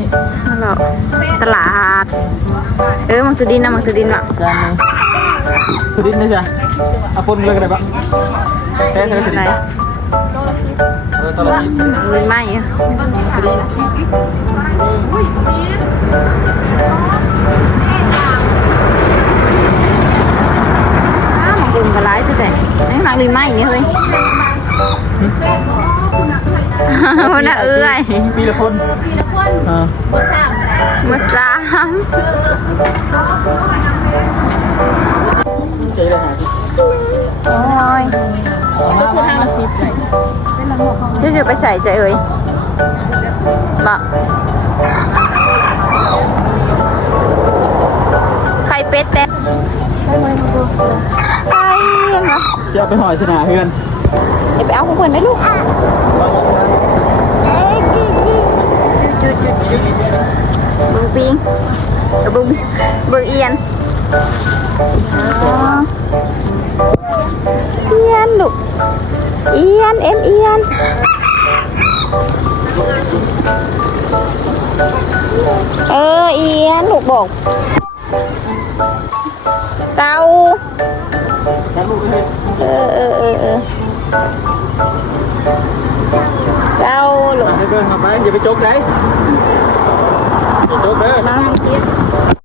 นี่ นั่นแหละตลาดมังสดินนะมังสดินอ่ะ จานนึงสุดินนะจ๊ะเอาปนเลยกันได้ปะแค่เท่าไหร่ตัวละ10มีไหมอ่ะมังกรกระไรที่ไหนไอ้มังลินไหมเฮ้ยวันน่ะปีละคนมาสาม เจ๊เลยโอ้ย มา10ยี่สิบไปใส่ใจเอ่ยบอกไข่เป็ดเต้นไข่ยังไง เชี่ยวไปหอยชนะเพื่อน ไปเอาของเพื่อนได้ลูกจุดเบิ้งปิงเบิ้งเอียนเอียนลูกเอียนเอียนเอียนลูกบอกเต่าเต่าลูก ไปเดินมาไปอย่าไปจกไหนอย่าจกเด้อ